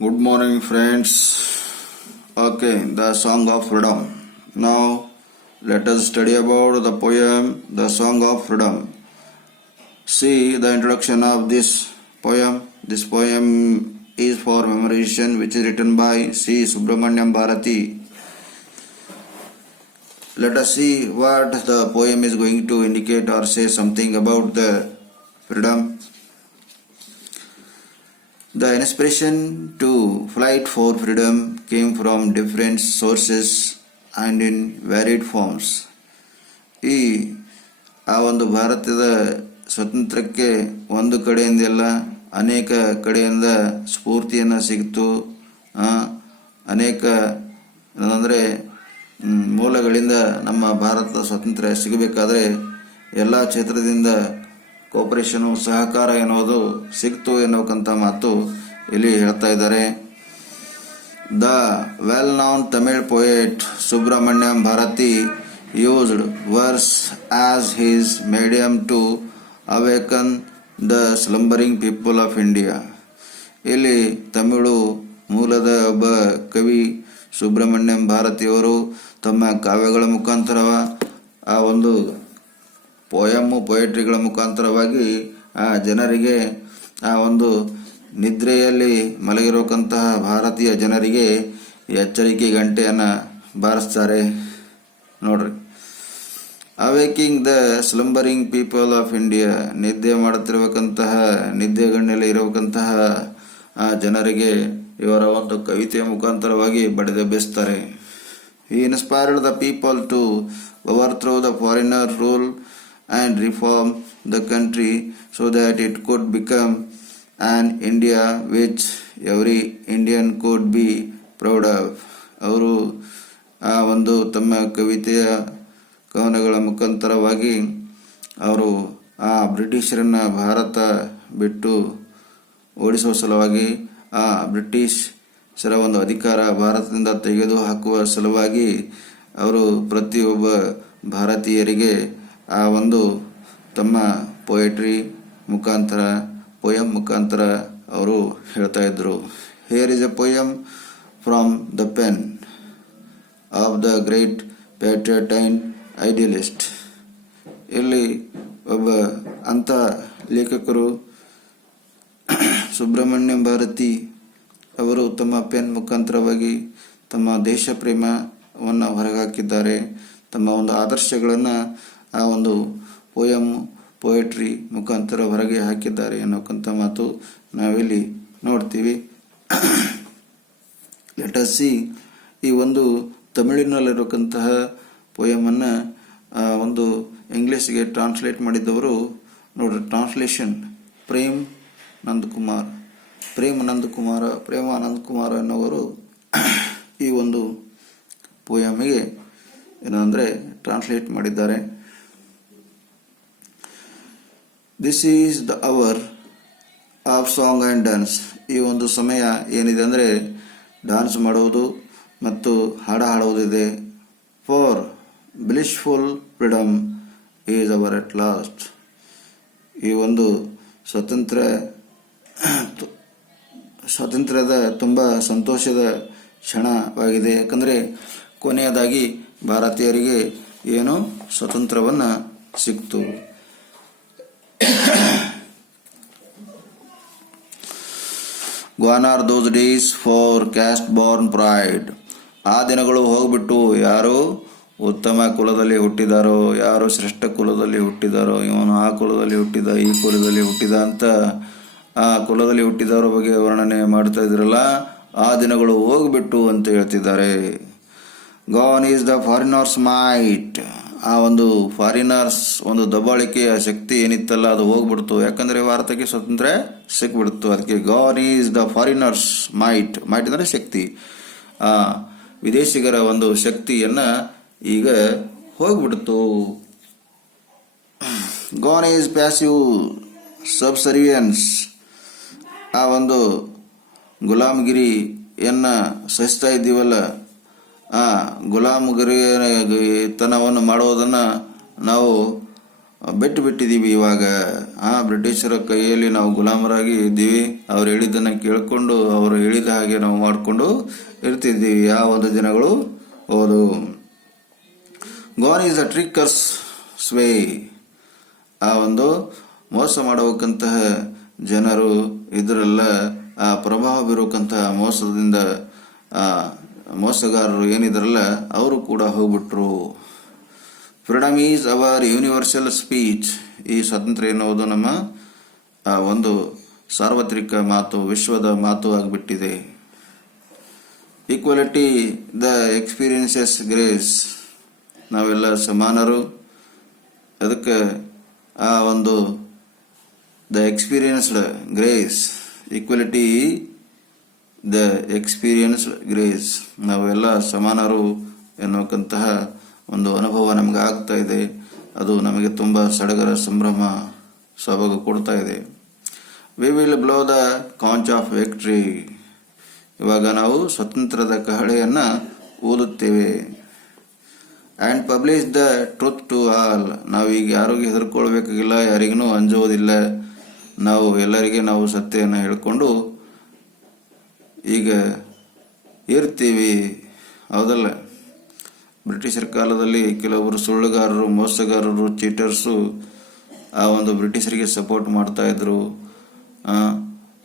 Good morning, friends. Okay, the Song of Freedom. Now, let us study about the poem, The Song of Freedom. See the introduction of this poem. This poem is for memorization, which is written by C. Subramaniam Bharati. Let us see what the poem is going to indicate or say something about the freedom. The inspiration to fight for freedom came from different sources and in varied forms. ಆ ಒಂದು ಭಾರತದ ಸ್ವಾತಂತ್ರ್ಯಕ್ಕೆ ಒಂದು ಕಡೆಯಿಂದೆಲ್ಲ ಅನೇಕ ಕಡೆಯಿಂದ ಸ್ಫೂರ್ತಿಯನ್ನು ಸಿಕ್ತು. ಅನೇಕ ಅಂದರೆ ಮೂಲಗಳಿಂದ ನಮ್ಮ ಭಾರತದ ಸ್ವಾತಂತ್ರ್ಯ ಸಿಗಬೇಕಾದ್ರೆ ಎಲ್ಲ ಕ್ಷೇತ್ರದಿಂದ ಕೋಪರೇಷನು ಸಹಕಾರ ಎನ್ನುವುದು ಸಿಕ್ತು ಎನ್ನುವಂಥ ಮಾತು ಇಲ್ಲಿ ಹೇಳ್ತಾ ಇದ್ದಾರೆ. The well known Tamil poet Subramaniam Bharati used verse as his medium to awaken the slumbering people of India. ಇಲ್ಲಿ ತಮಿಳು ಮೂಲದ ಒಬ್ಬ ಕವಿ ಸುಬ್ರಹ್ಮಣ್ಯಂ ಭಾರತಿಯವರು ತಮ್ಮ ಕಾವ್ಯಗಳ ಮುಖಾಂತರ ಆ ಒಂದು ಪೊಯೆಟ್ರಿಗಳ ಮುಖಾಂತರವಾಗಿ ಆ ಜನರಿಗೆ ಆ ಒಂದು ನಿದ್ರೆಯಲ್ಲಿ ಮಲಗಿರೋಕಂತಹ ಭಾರತೀಯ ಜನರಿಗೆ ಎಚ್ಚರಿಕೆ ಗಂಟೆಯನ್ನು ಬಾರಿಸ್ತಾರೆ. ನೋಡ್ರಿ, ಅವೇಕಿಂಗ್ ದ ಸ್ಲಂಬರಿಂಗ್ ಪೀಪಲ್ ಆಫ್ ಇಂಡಿಯಾ, ನಿದ್ದೆ ಮಾಡುತ್ತಿರಬೇಕಂತಹ ನಿದ್ದೆಗಣ್ಣಲ್ಲಿ ಇರಬೇಕಂತಹ ಆ ಜನರಿಗೆ ಇವರ ಒಂದು ಕವಿತೆಯ ಮುಖಾಂತರವಾಗಿ ಬಡಿದೆಬ್ಬಿಸ್ತಾರೆ. He inspired the people to overthrow the foreigner rule and reform the country so that it could become an India which every Indian could be proud of. ಅವರು ಆ ಒಂದು ತಮ್ಮ ಕವಿತೆಯ ಕವನಗಳ ಮುಖಾಂತರವಾಗಿ ಅವರು ಆ ಬ್ರಿಟಿಷರನ್ನ ಭಾರತ ಬಿಟ್ಟು ಓಡಿಸುವ ಸಲುವಾಗಿ ಆ ಬ್ರಿಟಿಷರ ಒಂದು ಅಧಿಕಾರ ಭಾರತದಿಂದ ತೆಗೆದು ಹಾಕುವ ಸಲುವಾಗಿ ಅವರು ಪ್ರತಿಯೊಬ್ಬ ಭಾರತೀಯರಿಗೆ ಆ ಒಂದು ತಮ್ಮ ಪೊಯೆಟ್ರಿ ಮುಖಾಂತರ ಪೊಯಮ್ ಮುಖಾಂತರ ಅವರು ಹೇಳ್ತಾ ಇದ್ರು. Here is a poem from the pen of the great patriot and idealist. ಇಲ್ಲಿ ಒಬ್ಬ ಅಂಥ ಲೇಖಕರು ಸುಬ್ರಹ್ಮಣ್ಯಂ ಭಾರತಿ ಅವರು ತಮ್ಮ ಪೆನ್ ಮುಖಾಂತರವಾಗಿ ತಮ್ಮ ದೇಶ ಪ್ರೇಮವನ್ನು ಹೊರಗಾಕಿದ್ದಾರೆ. ತಮ್ಮ ಒಂದು ಆದರ್ಶಗಳನ್ನು ಆ ಒಂದು ಪೊಯೆಟ್ರಿ ಮುಖಾಂತರ ಹೊರಗೆ ಹಾಕಿದ್ದಾರೆ ಅನ್ನೋಕ್ಕಂಥ ಮಾತು ನಾವಿಲ್ಲಿ ನೋಡ್ತೀವಿ. ಲೆಟ್ ಅಸ್ ಸಿ ಈ ಒಂದು ತಮಿಳಿನಲ್ಲಿರತಕ್ಕಂತಹ ಪೊಯಮನ್ನು ಒಂದು ಇಂಗ್ಲೀಷ್ಗೆ ಟ್ರಾನ್ಸ್ಲೇಟ್ ಮಾಡಿದ್ದವರು ನೋಡ್ರಿ. ಟ್ರಾನ್ಸ್ಲೇಷನ್ ಪ್ರೇಮಾನಂದ ಕುಮಾರ್ ಅನ್ನೋವರು ಈ ಒಂದು ಪೊಯಮಿಗೆ ಏನಂದರೆ ಟ್ರಾನ್ಸ್ಲೇಟ್ ಮಾಡಿದ್ದಾರೆ. This is the hour of song and dance. ಈ ಒಂದು ಸಮಯ ಏನಿದೆ ಅಂದರೆ ಡ್ಯಾನ್ಸ್ ಮಾಡುವುದು ಮತ್ತು ಹಾಡುವುದಿದೆ. For blissful freedom is our at last. ಈ ಒಂದು ಸ್ವಾತಂತ್ರ್ಯದ ತುಂಬ ಸಂತೋಷದ ಕ್ಷಣವಾಗಿದೆ. ಯಾಕಂದರೆ ಕೊನೆಯದಾಗಿ ಭಾರತೀಯರಿಗೆ ಏನು ಸ್ವಾತಂತ್ರ್ಯವನ್ನು ಸಿಕ್ತು. Gone are those days for caste born pride. ಆ ದಿನಗಳು ಹೋಗ್ಬಿಟ್ಟು ಯಾರು ಉತ್ತಮ ಕುಲದಲ್ಲಿ ಹುಟ್ಟಿದಾರೋ, ಯಾರು ಶ್ರೇಷ್ಠ ಕುಲದಲ್ಲಿ ಹುಟ್ಟಿದಾರೋ, ಇವನು ಆ ಕುಲದಲ್ಲಿ ಹುಟ್ಟಿದ, ಈ ಕುಲದಲ್ಲಿ ಹುಟ್ಟಿದ ಅಂತ ಆ ಕುಲದಲ್ಲಿ ಹುಟ್ಟಿದವರ ಬಗ್ಗೆ ವರ್ಣನೆ ಮಾಡ್ತಾ ಇದ್ರಲ್ಲ, ಆ ದಿನಗಳು ಹೋಗ್ಬಿಟ್ಟು ಅಂತ ಹೇಳ್ತಿದ್ದಾರೆ. Gone is the foreigners might. ಆ ಒಂದು ಫಾರಿನರ್ಸ್ ಒಂದು ದಬ್ಬಾಳಿಕೆಯ ಶಕ್ತಿ ಏನಿತ್ತಲ್ಲ ಅದು ಹೋಗ್ಬಿಡ್ತು. ಯಾಕಂದರೆ ಭಾರತಕ್ಕೆ ಸ್ವಾತಂತ್ರ್ಯ ಸಿಕ್ಬಿಡ್ತು. ಅದಕ್ಕೆ gone is the foreigners might. Might ಅಂದರೆ ಶಕ್ತಿ. ವಿದೇಶಿಗರ ಒಂದು ಶಕ್ತಿಯನ್ನು ಈಗ ಹೋಗ್ಬಿಡ್ತು. Gone is passive subservience. ಆ ಒಂದು ಗುಲಾಮಗಿರಿಯನ್ನು ಸಹಿಸ್ತಾ ಇದ್ದೀವಲ್ಲ, ಗುಲಾಮಗಿರಿತನವನ್ನು ಮಾಡುವುದನ್ನು ನಾವು ಬಿಟ್ಟಿದ್ದೀವಿ ಇವಾಗ. ಬ್ರಿಟಿಷರ ಕೈಯಲ್ಲಿ ನಾವು ಗುಲಾಮರಾಗಿ ಇದ್ದೀವಿ. ಅವ್ರು ಹೇಳಿದ್ದನ್ನು ಕೇಳಿಕೊಂಡು ಅವರು ಹೇಳಿದ ಹಾಗೆ ನಾವು ಮಾಡಿಕೊಂಡು ಇರ್ತಿದ್ದೀವಿ. ಆ ಒಂದು ದಿನಗಳು ಹೌದು. Gone is the tricksters sway. ಆ ಒಂದು ಮೋಸ ಮಾಡಬೇಕಂತಹ ಜನರು ಇದರೆಲ್ಲ ಆ ಪ್ರಭಾವ ಬೀರುವಂತಹ ಮೋಸದಿಂದ ಮೋಸಗಾರರು ಏನಿದ್ರಲ್ಲ ಅವರು ಕೂಡ ಹೋಗ್ಬಿಟ್ರು. Freedom is our universal speech. ಈ ಸ್ವಾತಂತ್ರ್ಯ ಎನ್ನುವುದು ನಮ್ಮ ಒಂದು ಸಾರ್ವತ್ರಿಕ ಮಾತು, ವಿಶ್ವದ ಮಾತು ಆಗಿಬಿಟ್ಟಿದೆ. Equality the experiences grace. ನಾವೆಲ್ಲ ಸಮಾನರು. ಅದಕ್ಕೆ ಆ ಒಂದು the experienced grace, equality the experienced grace, ನಾವೆಲ್ಲ ಸಮಾನರು ಎನ್ನುವಂತಹ ಒಂದು ಅನುಭವ ನಮಗೆ ಆಗ್ತಾ ಇದೆ. ಅದು ನಮಗೆ ತುಂಬ ಸಡಗರ, ಸಂಭ್ರಮ, ಸೊಬಗು ಕೊಡ್ತಾ ಇದೆ. We will blow the conch of victory. ಇವಾಗ ನಾವು ಸ್ವತಂತ್ರದ ಕಹಳೆಯನ್ನು ಊದುತ್ತೇವೆ. And publish the truth to all. ನಾವೀಗ ಯಾರಿಗೂ ಹೆದರ್ಕೊಳ್ಬೇಕಾಗಿಲ್ಲ, ಯಾರಿಗೂ ಅಂಜುವುದಿಲ್ಲ. ನಾವು ಎಲ್ಲರಿಗೆ ನಾವು ಸತ್ಯವನ್ನು ಹೇಳಿಕೊಂಡು ಈಗ ಇರ್ತೀವಿ, ಹೌದಲ್ಲ? ಬ್ರಿಟಿಷರ ಕಾಲದಲ್ಲಿ ಕೆಲವೊಬ್ಬರು ಸುಳ್ಳುಗಾರರು, ಮೋಸಗಾರರು, ಚೀಟರ್ಸು ಆ ಒಂದು ಬ್ರಿಟಿಷರಿಗೆ ಸಪೋರ್ಟ್ ಮಾಡ್ತಾ ಇದ್ರು.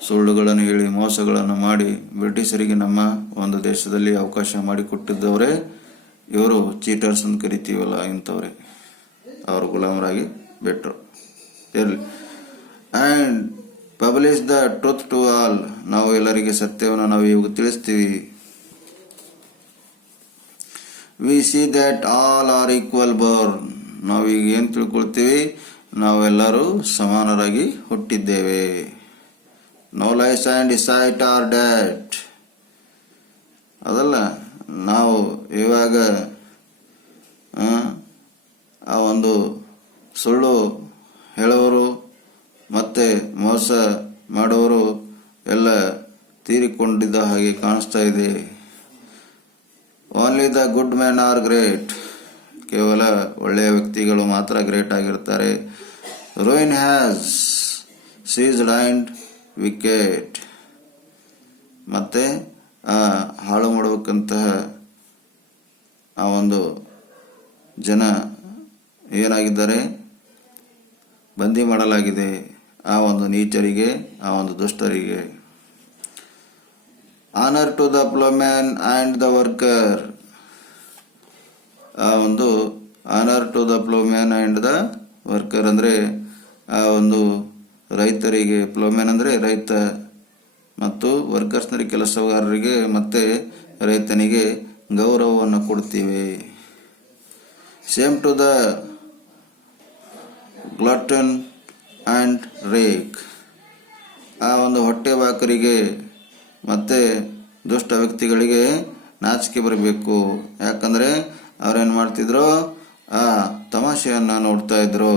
ಸುಳ್ಳುಗಳನ್ನು ಹೇಳಿ ಮೋಸಗಳನ್ನು ಮಾಡಿ ಬ್ರಿಟಿಷರಿಗೆ ನಮ್ಮ ಒಂದು ದೇಶದಲ್ಲಿ ಅವಕಾಶ ಮಾಡಿಕೊಟ್ಟಿದ್ದವರೇ ಇವರು ಚೀಟರ್ಸ್ ಅಂತ ಕರಿತೀವಲ್ಲ, ಇಂಥವ್ರೆ. ಅವರು ಗುಲಾಮರಾಗಿ ಬಿಟ್ರು. ಇರಲಿ. And publish the truth to all. ನಾವು ಎಲ್ಲರಿಗೆ ಸತ್ಯವನ್ನು ನಾವು ಇವಾಗ ತಿಳಿಸ್ತೀವಿ. We see that all are equal born. ನಾವೀಗ ಏನು ತಿಳ್ಕೊಳ್ತೀವಿ? ನಾವೆಲ್ಲರೂ ಸಮಾನರಾಗಿ ಹುಟ್ಟಿದ್ದೇವೆ. No lies and deceit are that. ಅದಲ್ಲ, ನಾವು ಇವಾಗ ಆ ಒಂದು ಸುಳ್ಳು ಹೇಳೋರು ಮತ್ತೆ ಮೋಸ ಮಾಡೋರು ಎಲ್ಲ ತೀರಿಕೊಂಡಿದ್ದ ಹಾಗೆ ಕಾಣಿಸ್ತಾ ಇದೆ. Only the good man R great. ಕೇವಲ ಒಳ್ಳೆಯ ವ್ಯಕ್ತಿಗಳು ಮಾತ್ರ ಗ್ರೇಟ್ ಆಗಿರ್ತಾರೆ. Ruin has ceased and wicket. ಮತ್ತೆ ಹಾಳು ಮಾಡಬೇಕಂತಹ ಆ ಒಂದು ಜನ ಏನಾಗಿದ್ದಾರೆ? ಬಂದಿ ಮಾಡಲಾಗಿದೆ. ಆ ಒಂದು ನೀಚರಿಗೆ, ಆ ಒಂದು ದುಷ್ಟರಿಗೆ. Honour to the ploughman and the worker. ಆ ಒಂದು honour to the ploughman and the worker ಅಂದರೆ ಆ ಒಂದು ರೈತರಿಗೆ, ಪ್ಲೋಮ್ಯಾನ್ ಅಂದರೆ ರೈತ, ಮತ್ತು ವರ್ಕರ್ಸ್ನಲ್ಲಿ ಕೆಲಸಗಾರರಿಗೆ ಮತ್ತೆ ರೈತನಿಗೆ ಗೌರವವನ್ನು ಕೊಡ್ತೀವಿ. Same to the glutton and rake. ಆ ಒಂದು ಹೊಟ್ಟೆಬಾಕರಿಗೆ ಮತ್ತು ದುಷ್ಟ ವ್ಯಕ್ತಿಗಳಿಗೆ ನಾಚಿಕೆ ಬರಬೇಕು. ಯಾಕಂದರೆ ಅವ್ರೇನು ಮಾಡ್ತಿದ್ರು? ತಮಾಷೆಯನ್ನು ನೋಡ್ತಾ ಇದ್ರು.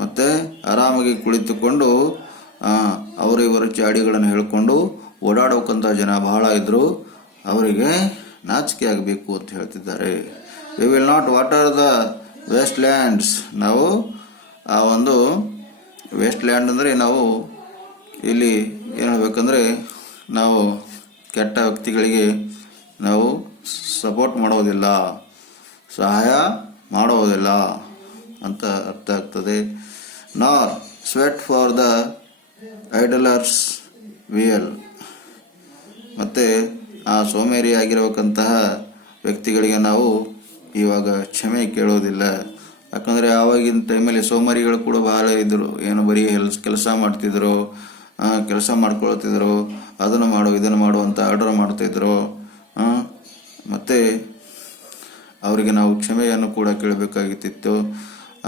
ಮತ್ತು ಆರಾಮಾಗಿ ಕುಳಿತುಕೊಂಡು ಅವರು ಇವರ ಚಾಡಿಗಳನ್ನು ಹೇಳಿಕೊಂಡು ಓಡಾಡೋಕ್ಕಂಥ ಜನ ಬಹಳ ಇದ್ದರು. ಅವರಿಗೆ ನಾಚಿಕೆ ಆಗಬೇಕು ಅಂತ ಹೇಳ್ತಿದ್ದಾರೆ. We will not water the wastelands. ನಾವು ಆ ಒಂದು ವೇಸ್ಟ್ ಲ್ಯಾಂಡ್ ಅಂದರೆ ನಾವು ಇಲ್ಲಿ ಏನು ಹೇಳಬೇಕಂದ್ರೆ, ನಾವು ಕೆಟ್ಟ ವ್ಯಕ್ತಿಗಳಿಗೆ ನಾವು ಸಪೋರ್ಟ್ ಮಾಡೋದಿಲ್ಲ, ಸಹಾಯ ಮಾಡೋದಿಲ್ಲ ಅಂತ ಅರ್ಥ ಆಗ್ತದೆ. ನಾರ್ ಸ್ವೆಟ್ ಫಾರ್ ದ ಐಡಲರ್ಸ್ ವಿಯಲ್. ಮತ್ತು ಆ ಸೋಮೇರಿ ಆಗಿರಬೇಕಂತಹ ವ್ಯಕ್ತಿಗಳಿಗೆ ನಾವು ಇವಾಗ ಕ್ಷಮೆ ಕೇಳೋದಿಲ್ಲ. ಯಾಕಂದರೆ ಆವಾಗಿನ ಟೈಮಲ್ಲಿ ಸೋಮಾರಿಗಳು ಕೂಡ ಬಹಳ ಇದ್ದರು. ಏನು ಬರೀ ಕೆಲಸ ಮಾಡ್ತಿದ್ರು, ಕೆಲಸ ಮಾಡ್ಕೊಳ್ತಿದ್ರು, ಅದನ್ನು ಮಾಡು ಇದನ್ನು ಮಾಡು ಅಂತ ಆರ್ಡರ್ ಮಾಡ್ತಾಯಿದ್ರು. ಮತ್ತು ಅವರಿಗೆ ನಾವು ಕ್ಷಮೆಯನ್ನು ಕೂಡ ಕೇಳಬೇಕಾಗಿತ್ತು.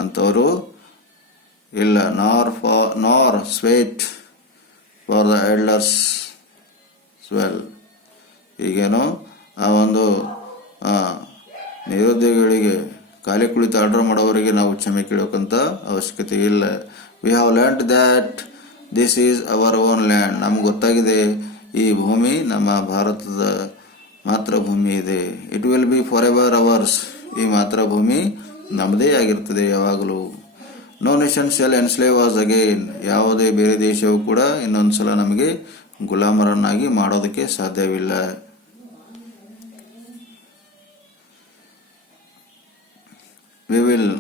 ಅಂಥವರು ಇಲ್ಲ. Nor sweat for the elders swell. ಈಗೇನು ಆ ಒಂದು ನಿರುದ್ಯೋಗಿಗಳಿಗೆ, ಖಾಲಿ ಕುಳಿತು ಆರ್ಡರ್ ಮಾಡೋವರಿಗೆ ನಾವು ಕ್ಷಮೆ ಕೇಳೋಕ್ಕಂತ ಅವಶ್ಯಕತೆ ಇಲ್ಲ. We have learned that this is our own land. ನಮ್ಗೆ ಗೊತ್ತಾಗಿದೆ ಈ ಭೂಮಿ ನಮ್ಮ ಭಾರತದ ಮಾತೃಭೂಮಿ ಇದೆ. It will be for ever ours. ಈ ಮಾತೃಭೂಮಿ ನಮ್ಮದೇ ಆಗಿರ್ತದೆ ಯಾವಾಗಲೂ. No nation shall enslave us again. ಯಾವುದೇ ಬೇರೆ ದೇಶವು ಕೂಡ ಇನ್ನೊಂದು ಸಲ ನಮಗೆ ಗುಲಾಮರನ್ನಾಗಿ ಮಾಡೋದಕ್ಕೆ ಸಾಧ್ಯವಿಲ್ಲ. We will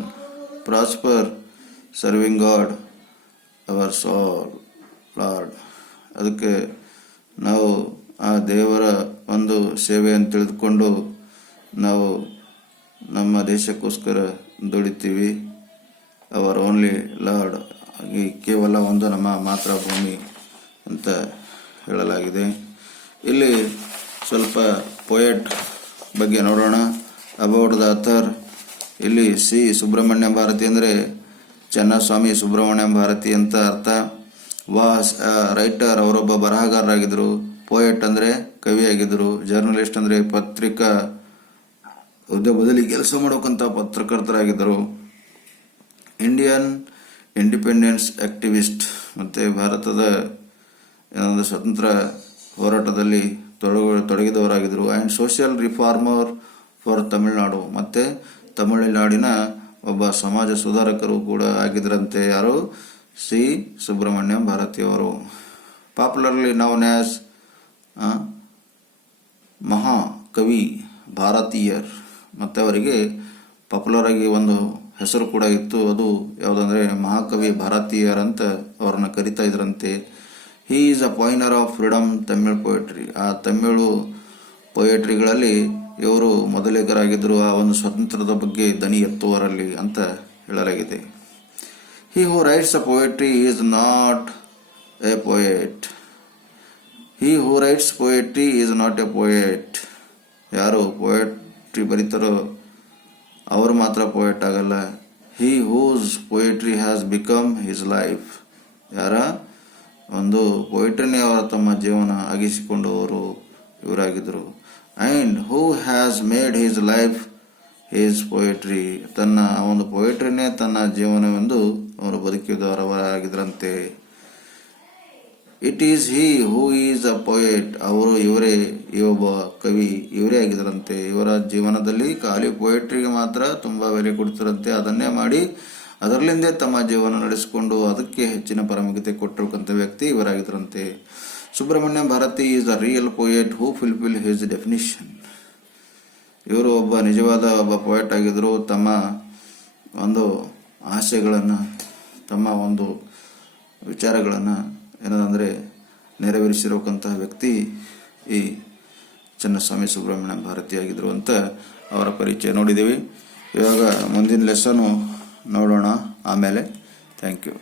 prosper serving God our sole Lord. ಅದಕ್ಕೆ ನಾವು ಆ ದೇವರ ಒಂದು ಸೇವೆಯನ್ನು ತಿಳಿದುಕೊಂಡು ನಾವು ನಮ್ಮ ದೇಶಕ್ಕೋಸ್ಕರ ದುಡಿತೀವಿ. ಅವರ್ ಓನ್ಲಿ ಲಾರ್ಡ್, ಈ ಕೇವಲ ಒಂದು ನಮ್ಮ ಮಾತೃಭೂಮಿ ಅಂತ ಹೇಳಲಾಗಿದೆ. ಇಲ್ಲಿ ಸ್ವಲ್ಪ ಪೊಯೆಟ್ ಬಗ್ಗೆ ನೋಡೋಣ. About the author. ಇಲ್ಲಿ ಸಿ ಸುಬ್ರಹ್ಮಣ್ಯ ಭಾರತಿ ಅಂದರೆ ಚನ್ನಸ್ವಾಮಿ ಸುಬ್ರಹ್ಮಣ್ಯ ಭಾರತಿ ಅಂತ ಅರ್ಥ. ವಾಸ್ ರೈಟರ್, ಅವರೊಬ್ಬ ಬರಹಗಾರರಾಗಿದ್ದರು. ಪೋಯೆಟ್ ಅಂದರೆ ಕವಿಯಾಗಿದ್ದರು. ಜರ್ನಲಿಸ್ಟ್ ಅಂದರೆ ಪತ್ರಿಕಾ ಉದ್ಯೋಗದಲ್ಲಿ ಕೆಲಸ ಮಾಡೋಕ್ಕಂಥ ಪತ್ರಕರ್ತರಾಗಿದ್ದರು. ಇಂಡಿಯನ್ ಇಂಡಿಪೆಂಡೆನ್ಸ್ ಆಕ್ಟಿವಿಸ್ಟ್, ಮತ್ತು ಭಾರತದ ಏನೊಂದು ಸ್ವತಂತ್ರ ಹೋರಾಟದಲ್ಲಿ ತೊಡಗಿದವರಾಗಿದ್ದರು. And social reformer for Tamil Nadu, ಮತ್ತು ತಮಿಳುನಾಡಿನ ಒಬ್ಬ ಸಮಾಜ ಸುಧಾರಕರು ಕೂಡ ಆಗಿದ್ರಂತೆ. ಯಾರು? ಸಿ ಸುಬ್ರಹ್ಮಣ್ಯ ಭಾರತಿಯವರು. Popularly known as Mahakavi Bharathiyar. ಮತ್ತು ಅವರಿಗೆ ಪಾಪ್ಯುಲರ್ ಆಗಿ ಒಂದು ಹೆಸರು ಕೂಡ ಇತ್ತು. ಅದು ಯಾವುದಂದರೆ ಮಹಾಕವಿ ಭಾರತೀಯರ್ ಅಂತ ಅವ್ರನ್ನ ಕರಿತಾ ಇದ್ರಂತೆ. He is a pioneer of freedom Tamil poetry. ಆ ತಮಿಳು ಪೊಯೆಟ್ರಿಗಳಲ್ಲಿ ಇವರು ಮೊದಲಿಗರಾಗಿದ್ದರು, ಆ ಒಂದು ಸ್ವಾತಂತ್ರ್ಯದ ಬಗ್ಗೆ ದನಿ ಎತ್ತುವರಲ್ಲಿ ಅಂತ ಹೇಳಲಾಗಿದೆ. He who writes a poetry is not a poet. He who writes poetry is not a poet. ಯಾರು ಪೊಯೆಟ್ರಿ ಬರೀತಾರೋ ಅವರು ಮಾತ್ರ ಪೊಯೆಟ್ ಆಗಲ್ಲ. He whose poetry has become his life. ಯಾರ ಒಂದು ಪೊಯೆಟ್ರಿನೇ ಅವರ ತಮ್ಮ ಜೀವನ ಆಗಿಸಿಕೊಂಡವರು ಇವರಾಗಿದ್ದರು. And who has made his life his poetry. ತನ್ನ ಒಂದು ಪೊಯೆಟ್ರಿನೇ ತನ್ನ ಜೀವನವೆಂದು ಅವರು ಬದುಕಿದವರಾಗಿದ್ರಂತೆ. It is he who is a poet. ಅವರು ಇವರೇ, ಈ ಒಬ್ಬ ಕವಿ ಇವರೇ ಆಗಿದ್ರಂತೆ. ಇವರ ಜೀವನದಲ್ಲಿ ಖಾಲಿ ಪೊಯೆಟ್ರಿಗೆ ಮಾತ್ರ ತುಂಬ ಬೆಲೆ ಕೊಡ್ತಿರಂತೆ. ಅದನ್ನೇ ಮಾಡಿ ಅದರಲ್ಲಿಂದೇ ತಮ್ಮ ಜೀವನ ನಡೆಸಿಕೊಂಡು ಅದಕ್ಕೆ ಹೆಚ್ಚಿನ ಪ್ರಾಮುಖ್ಯತೆ ಕೊಟ್ಟಿರತಕ್ಕಂಥ ವ್ಯಕ್ತಿ ಇವರಾಗಿದ್ರಂತೆ. Subrahmanya Bharati is a real poet who fulfil his definition. ಇವರು ಒಬ್ಬ ನಿಜವಾದ ಒಬ್ಬ ಪೊಯೆಟ್ ಆಗಿದ್ದರು. ತಮ್ಮ ಒಂದು ಆಸೆಗಳನ್ನು, ತಮ್ಮ ಒಂದು ವಿಚಾರಗಳನ್ನು ಏನದಂದರೆ ನೆರವೇರಿಸಿರತಕ್ಕಂತಹ ವ್ಯಕ್ತಿ ಈ ಚನ್ನಸ್ವಾಮಿ ಸುಬ್ರಹ್ಮಣ್ಯ ಭಾರತಿ ಆಗಿದ್ದರು ಅಂತ ಅವರ ಪರಿಚಯ ನೋಡಿದ್ದೀವಿ. ಇವಾಗ ಮುಂದಿನ ಲೆಸನು ನೋಡೋಣ ಆಮೇಲೆ. Thank you.